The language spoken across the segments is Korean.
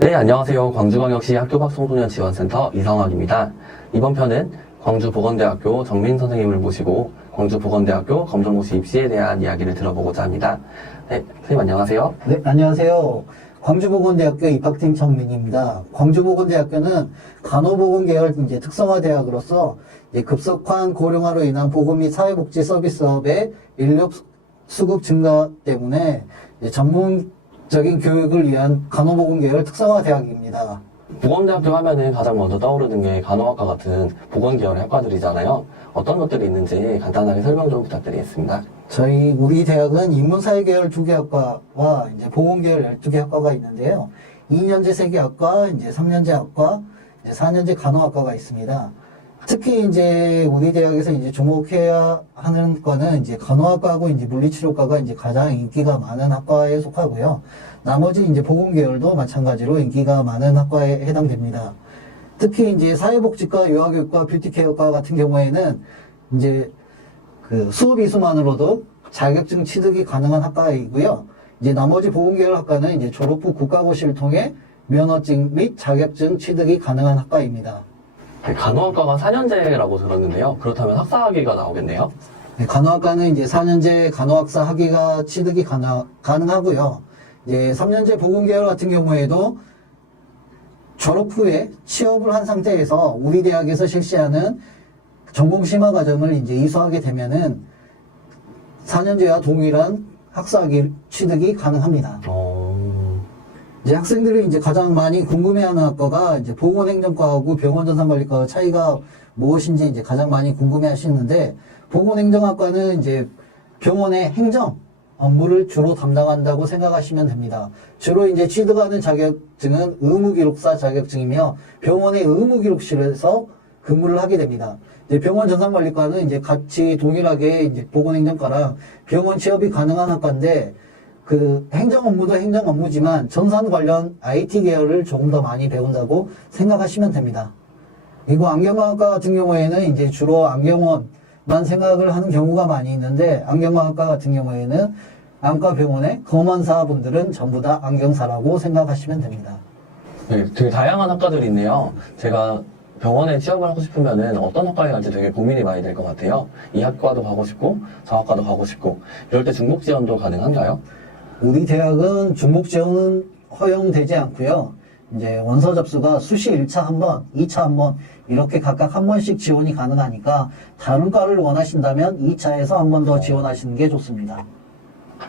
네, 안녕하세요. 광주광역시 학교박청소년 지원센터 이성학입니다. 이번 편은 광주보건대학교 정민 선생님을 모시고 광주보건대학교 검정고시 입시에 대한 이야기를 들어보고자 합니다. 네, 선생님 안녕하세요. 네, 안녕하세요. 광주보건대학교 입학팀 정민입니다. 광주보건대학교는 간호보건 계열 특성화 대학으로서 급속한 고령화로 인한 보건 및 사회복지 서비스업의 인력 수급 증가 때문에 전문적인 교육을 위한 간호보건 계열 특성화 대학입니다. 보건대학교 하면은 가장 먼저 떠오르는 게 간호학과 같은 보건 계열의 학과들이잖아요. 어떤 것들이 있는지 간단하게 설명 좀 부탁드리겠습니다. 우리 대학은 인문사회 계열 2개 학과와 보건 계열 12개 학과가 있는데요. 2년제 세계학과, 3년제 학과, 4년제 간호학과가 있습니다. 특히 우리 대학에서 주목해야 하는 과는 간호학과하고 물리치료과가 가장 인기가 많은 학과에 속하고요. 나머지 보건 계열도 마찬가지로 인기가 많은 학과에 해당됩니다. 특히 사회복지과, 유아교육과, 뷰티케어과 같은 경우에는 그 수업 이수만으로도 자격증 취득이 가능한 학과이고요. 나머지 보건 계열 학과는 졸업 후 국가고시를 통해 면허증 및 자격증 취득이 가능한 학과입니다. 간호학과가 4년제라고 들었는데요. 그렇다면 학사학위가 나오겠네요. 네, 간호학과는 4년제 간호학사 학위가 취득이 가능하고요. 3년제 보건계열 같은 경우에도 졸업 후에 취업을 한 상태에서 우리 대학에서 실시하는 전공심화 과정을 이수하게 되면은 4년제와 동일한 학사학위 취득이 가능합니다. 학생들이 가장 많이 궁금해하는 학과가 보건행정과하고 병원전산관리과의 차이가 무엇인지 가장 많이 궁금해하시는데, 보건행정학과는 병원의 행정 업무를 주로 담당한다고 생각하시면 됩니다. 주로 취득하는 자격증은 의무기록사 자격증이며 병원의 의무기록실에서 근무를 하게 됩니다. 병원 전산관리과는 같이 동일하게 보건행정과랑 병원 취업이 가능한 학과인데, 그 행정 업무도 행정 업무지만 전산 관련 IT 계열을 조금 더 많이 배운다고 생각하시면 됩니다. 그리고 안경화학과 같은 경우에는 주로 안경원만 생각을 하는 경우가 많이 있는데, 안경화학과 같은 경우에는 안과 병원의 검언사분들은 전부 다 안경사라고 생각하시면 됩니다. 네, 되게 다양한 학과들이 있네요. 제가 병원에 취업을 하고 싶으면은 어떤 학과에 갈지 되게 고민이 많이 될 것 같아요. 이 학과도 가고 싶고 저 학과도 가고 싶고, 이럴 때 중복 지원도 가능한가요? 우리 대학은 중복 지원은 허용되지 않고요. 원서 접수가 수시 1차 한 번, 2차 한 번, 이렇게 각각 한 번씩 지원이 가능하니까 다른 과를 원하신다면 2차에서 한 번 더 지원하시는 게 좋습니다.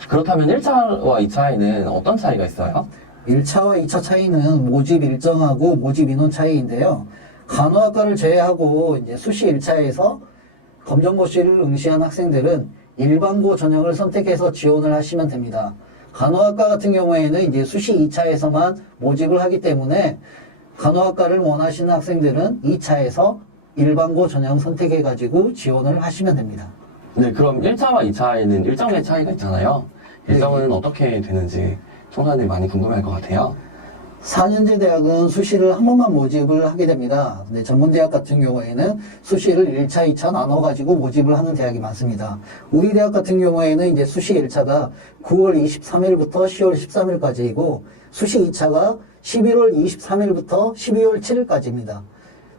그렇다면 1차와 2차에는 어떤 차이가 있어요? 1차와 2차 차이는 모집 일정하고 모집 인원 차이인데요. 간호학과를 제외하고 수시 1차에서 검정고시를 응시한 학생들은 일반고 전형을 선택해서 지원을 하시면 됩니다. 간호학과 같은 경우에는 수시 2차에서만 모집을 하기 때문에 간호학과를 원하시는 학생들은 2차에서 일반고 전형 선택해가지고 지원을 하시면 됩니다. 네, 그럼 1차와 2차에는 일정의 차이가 있잖아요. 일정은 어떻게 되는지 청소년들이 많이 궁금해할 것 같아요. 4년제 대학은 수시를 한 번만 모집을 하게 됩니다. 근데 전문대학 같은 경우에는 수시를 1차, 2차 나눠가지고 모집을 하는 대학이 많습니다. 우리 대학 같은 경우에는 수시 1차가 9월 23일부터 10월 13일까지이고, 수시 2차가 11월 23일부터 12월 7일까지입니다.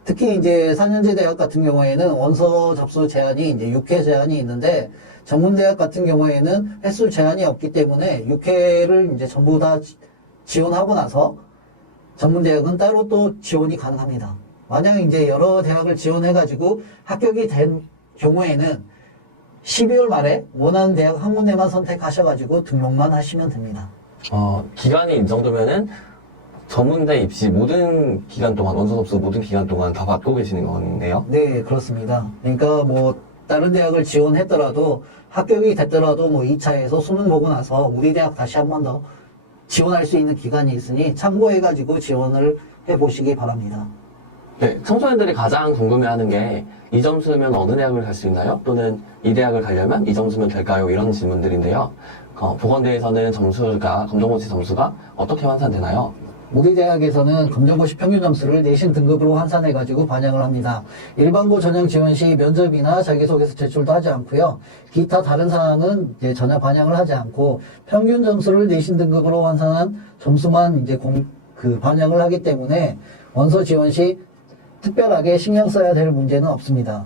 특히 4년제 대학 같은 경우에는 원서 접수 제한이 6회 제한이 있는데, 전문대학 같은 경우에는 횟수 제한이 없기 때문에 6회를 전부 다 지원하고 나서 전문대학은 따로 또 지원이 가능합니다. 만약 여러 대학을 지원해가지고 합격이 된 경우에는 12월 말에 원하는 대학 한 군데만 선택하셔가지고 등록만 하시면 됩니다. 기간이 이 정도면은 전문대 입시 모든 기간 동안, 원서 접수 모든 기간 동안 다 받고 계시는 건데요? 네, 그렇습니다. 그러니까 다른 대학을 지원했더라도 합격이 됐더라도 2차에서 수능 보고 나서 우리 대학 다시 한 번 더 지원할 수 있는 기간이 있으니 참고해가지고 지원을 해보시기 바랍니다. 네, 청소년들이 가장 궁금해하는 게 이 점수면 어느 대학을 갈 수 있나요? 또는 이 대학을 가려면 이 점수면 될까요? 이런 질문들인데요. 보건대에서는 검정고시 점수가 어떻게 환산되나요? 우리 대학에서는 검정고시 평균 점수를 내신 등급으로 환산해가지고 반영을 합니다. 일반고 전형 지원 시 면접이나 자기소개서 제출도 하지 않고요. 기타 다른 사항은 이제 전혀 반영을 하지 않고 평균 점수를 내신 등급으로 환산한 점수만 이제 반영을 하기 때문에 원서 지원 시 특별하게 신경 써야 될 문제는 없습니다.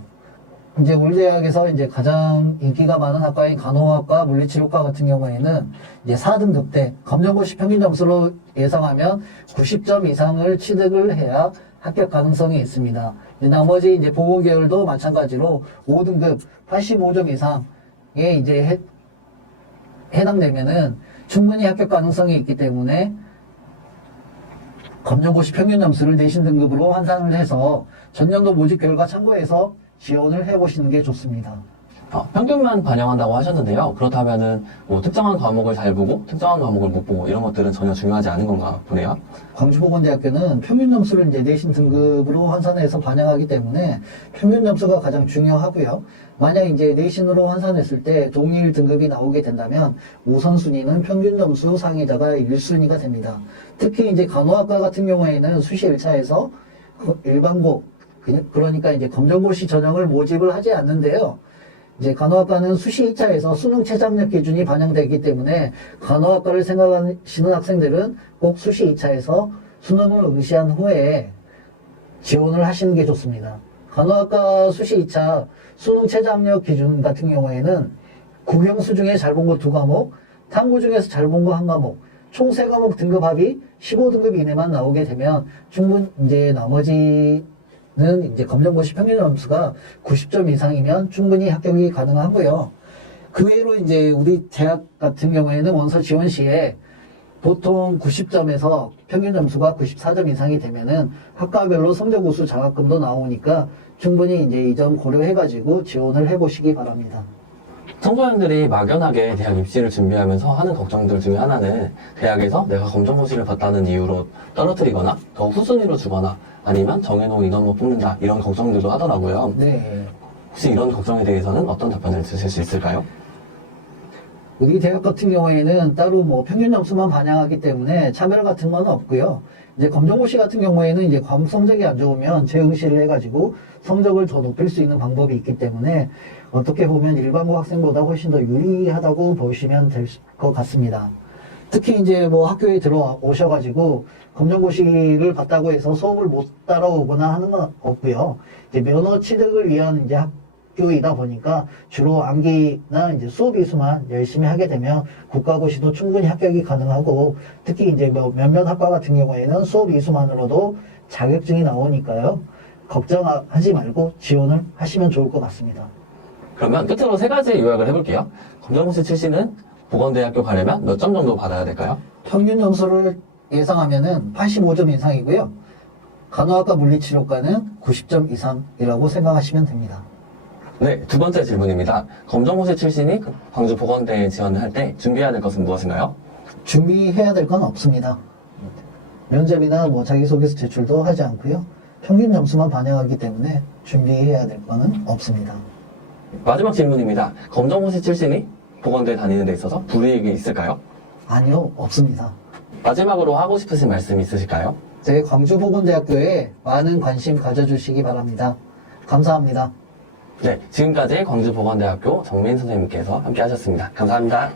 이제 우리 대학에서 이제 가장 인기가 많은 학과인 간호학과, 물리치료과 같은 경우에는 이제 4등급 때 검정고시 평균 점수로 예상하면 90점 이상을 취득을 해야 합격 가능성이 있습니다. 나머지 이제 보건계열도 마찬가지로 5등급 85점 이상에 이제 해당되면은 충분히 합격 가능성이 있기 때문에 검정고시 평균 점수를 내신 등급으로 환산을 해서 전년도 모집 결과 참고해서 지원을 해보시는 게 좋습니다. 평균만 반영한다고 하셨는데요. 그렇다면은 뭐 특정한 과목을 잘 보고 특정한 과목을 못 보고 이런 것들은 전혀 중요하지 않은 건가 보네요. 광주보건대학교는 평균 점수를 이제 내신 등급으로 환산해서 반영하기 때문에 평균 점수가 가장 중요하고요. 만약 이제 내신으로 환산했을 때 동일 등급이 나오게 된다면 우선순위는 평균 점수 상위자가 1순위가 됩니다. 특히 이제 간호학과 같은 경우에는 수시 1차에서 일반고 그러니까 이제 검정고시 전형을 모집을 하지 않는데요. 이제 간호학과는 수시 2차에서 수능 최저학력 기준이 반영되기 때문에 간호학과를 생각하시는 학생들은 꼭 수시 2차에서 수능을 응시한 후에 지원을 하시는 게 좋습니다. 간호학과 수시 2차 수능 최저학력 기준 같은 경우에는 국영수 중에 잘 본 거 2과목, 탐구 중에서 잘 본 거 1과목, 총 3과목 등급 합이 15등급 이내만 나오게 되면 충분 이제 나머지 이제 검정고시 평균 점수가 90점 이상이면 충분히 합격이 가능하고요. 그 외로 이제 우리 대학 같은 경우에는 원서 지원 시에 보통 90점에서 평균 점수가 94점 이상이 되면은 학과별로 성적 우수 장학금도 나오니까 충분히 이제 이 점 고려해가지고 지원을 해보시기 바랍니다. 청소년들이 막연하게 대학 입시를 준비하면서 하는 걱정들 중에 하나는 대학에서 내가 검정고시를 봤다는 이유로 떨어뜨리거나 더 후순위로 주거나 아니면 정해놓은 인원만 뽑는다 이런 걱정들도 하더라고요. 네. 혹시 이런 걱정에 대해서는 어떤 답변을 주실 수 있을까요? 우리 대학 같은 경우에는 따로 뭐 평균 점수만 반영하기 때문에 차별 같은 건 없고요. 이제 검정고시 같은 경우에는 이제 과목 성적이 안 좋으면 재응시를 해가지고 성적을 더 높일 수 있는 방법이 있기 때문에 어떻게 보면 일반고 학생보다 훨씬 더 유리하다고 보시면 될 것 같습니다. 특히 이제 뭐 학교에 들어오셔가지고 검정고시를 봤다고 해서 수업을 못 따라오거나 하는 건 없고요. 이제 면허 취득을 위한 이제 학교이다 보니까 주로 암기나 이제 수업 이수만 열심히 하게 되면 국가고시도 충분히 합격이 가능하고 특히 이제 몇몇 학과 같은 경우에는 수업 이수만으로도 자격증이 나오니까요. 걱정하지 말고 지원을 하시면 좋을 것 같습니다. 그러면 끝으로 3가지 요약을 해볼게요. 검정고시 출신은 보건대학교 가려면 몇 점 정도 받아야 될까요? 평균 점수를 예상하면은 85점 이상이고요. 간호학과 물리치료과는 90점 이상이라고 생각하시면 됩니다. 네, 2번째 질문입니다. 검정고시 출신이 광주보건대에 지원을 할 때 준비해야 될 것은 무엇인가요? 준비해야 될 건 없습니다. 면접이나 뭐 자기소개서 제출도 하지 않고요. 평균 점수만 반영하기 때문에 준비해야 될 거는 없습니다. 마지막 질문입니다. 검정고시 출신이 보건대 다니는 데 있어서 불이익이 있을까요? 아니요, 없습니다. 마지막으로 하고 싶으신 말씀 있으실까요? 제 광주보건대학교에 많은 관심 가져주시기 바랍니다. 감사합니다. 네, 지금까지 광주보건대학교 정민 선생님께서 함께 하셨습니다. 감사합니다.